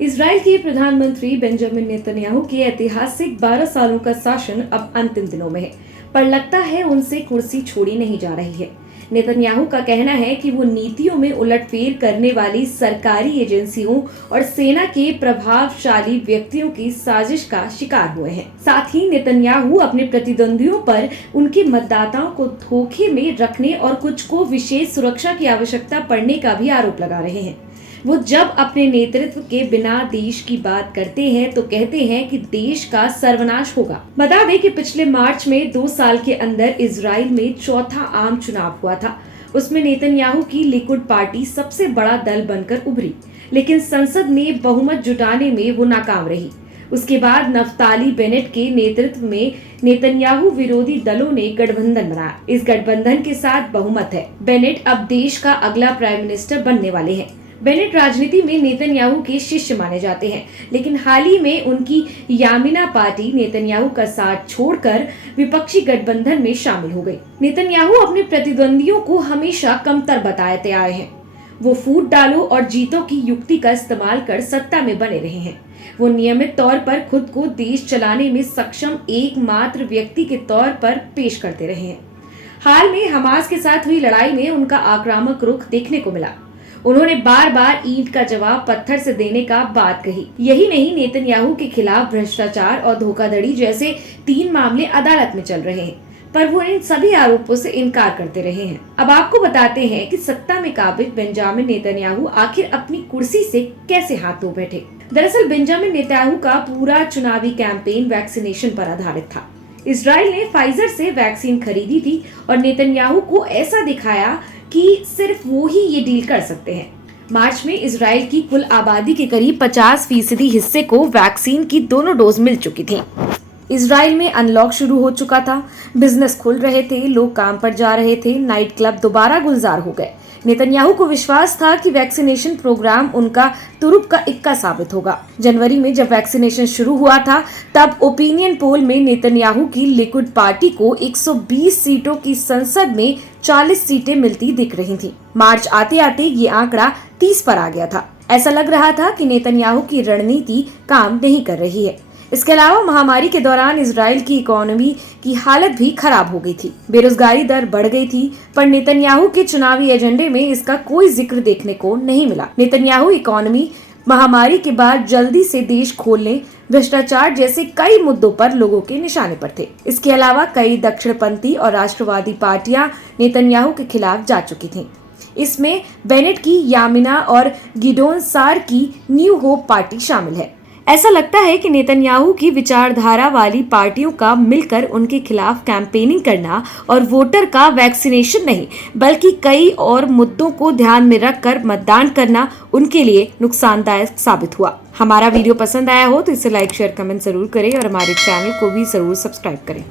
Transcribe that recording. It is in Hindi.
इजराइल के प्रधानमंत्री बेंजामिन नेतन्याहू के ऐतिहासिक 12 सालों का शासन अब अंतिम दिनों में है, पर लगता है उनसे कुर्सी छोड़ी नहीं जा रही है। नेतन्याहू का कहना है कि वो नीतियों में उलटफेर करने वाली सरकारी एजेंसियों और सेना के प्रभावशाली व्यक्तियों की साजिश का शिकार हुए हैं। साथ ही नेतन्याहू अपने प्रतिद्वंदियों पर उनके मतदाताओं को धोखे में रखने और कुछ को विशेष सुरक्षा की आवश्यकता पड़ने का भी आरोप लगा रहे हैं। वो जब अपने नेतृत्व के बिना देश की बात करते हैं तो कहते हैं कि देश का सर्वनाश होगा। बता दें कि पिछले मार्च में 2 साल के अंदर इजराइल में चौथा आम चुनाव हुआ था। उसमें नेतन्याहू की लिकुड पार्टी सबसे बड़ा दल बनकर उभरी, लेकिन संसद में बहुमत जुटाने में वो नाकाम रही। उसके बाद नफ्ताली बेनेट के नेतृत्व में नेतन्याहू विरोधी दलों ने गठबंधन बनाया। इस गठबंधन के साथ बहुमत है। बेनेट अब देश का अगला प्राइम मिनिस्टर बनने वाले हैं। बेनेट राजनीति में नेतन्याहू के शिष्य माने जाते हैं, लेकिन हाल ही में उनकी यामिना पार्टी नेतन्याहू का साथ छोड़कर विपक्षी गठबंधन में शामिल हो गई। नेतन्याहू अपने प्रतिद्वंदियों को हमेशा कमतर बताते आए हैं। वो फूट डालो और जीतो की युक्ति का इस्तेमाल कर सत्ता में बने रहे हैं। वो नियमित तौर पर खुद को देश चलाने में सक्षम एकमात्र व्यक्ति के तौर पर पेश करते रहे हैं। हाल में हमास के साथ हुई लड़ाई में उनका आक्रामक रुख देखने को मिला। उन्होंने बार बार ईंट का जवाब पत्थर से देने का बात कही। यही नहीं, नेतन्याहू के खिलाफ भ्रष्टाचार और धोखाधड़ी जैसे 3 मामले अदालत में चल रहे हैं, पर वो इन सभी आरोपों से इनकार करते रहे हैं। अब आपको बताते हैं कि सत्ता में काबिज बेंजामिन नेतन्याहू आखिर अपनी कुर्सी से कैसे हाथ धो बैठे। दरअसल बेंजामिन नेतन्याहू का पूरा चुनावी कैंपेन वैक्सीनेशन पर आधारित था। इजराइल ने फाइजर से वैक्सीन खरीदी थी और नेतन्याहू को ऐसा दिखाया कि सिर्फ वो ही ये डील कर सकते हैं। मार्च में इजराइल की कुल आबादी के करीब 50% हिस्से को वैक्सीन की दोनों डोज मिल चुकी थी। इजराइल में अनलॉक शुरू हो चुका था, बिजनेस खुल रहे थे, लोग काम पर जा रहे थे, नाइट क्लब दोबारा गुलजार हो गए। नेतन्याहू को विश्वास था कि वैक्सीनेशन प्रोग्राम उनका तुरुप का इक्का साबित होगा। जनवरी में जब वैक्सीनेशन शुरू हुआ था, तब ओपिनियन पोल में नेतन्याहू की लिकुड पार्टी को 120 सीटों की संसद में 40 सीटें मिलती दिख रही थी। मार्च आते आते ये आंकड़ा 30 पर आ गया था। ऐसा लग रहा था कि नेतन्याहू की रणनीति काम नहीं कर रही है। इसके अलावा महामारी के दौरान इजराइल की इकोनॉमी की हालत भी खराब हो गई थी। बेरोजगारी दर बढ़ गई थी, पर नेतन्याहू के चुनावी एजेंडे में इसका कोई जिक्र देखने को नहीं मिला। नेतन्याहू इकोनॉमी, महामारी के बाद जल्दी से देश खोलने, भ्रष्टाचार जैसे कई मुद्दों पर लोगों के निशाने पर थे। इसके अलावा कई दक्षिणपंथी और राष्ट्रवादी पार्टियां नेतन्याहू के खिलाफ जा चुकी थीं। इसमें बेनेट की यामिना और गिडोन सार की न्यू होप पार्टी शामिल है। ऐसा लगता है कि नेतन्याहू की विचारधारा वाली पार्टियों का मिलकर उनके खिलाफ कैंपेनिंग करना और वोटर का वैक्सीनेशन नहीं, बल्कि कई और मुद्दों को ध्यान में रखकर मतदान करना उनके लिए नुकसानदायक साबित हुआ। हमारा वीडियो पसंद आया हो तो इसे लाइक, शेयर, कमेंट जरूर करें और हमारे चैनल को भी जरूर सब्सक्राइब करें।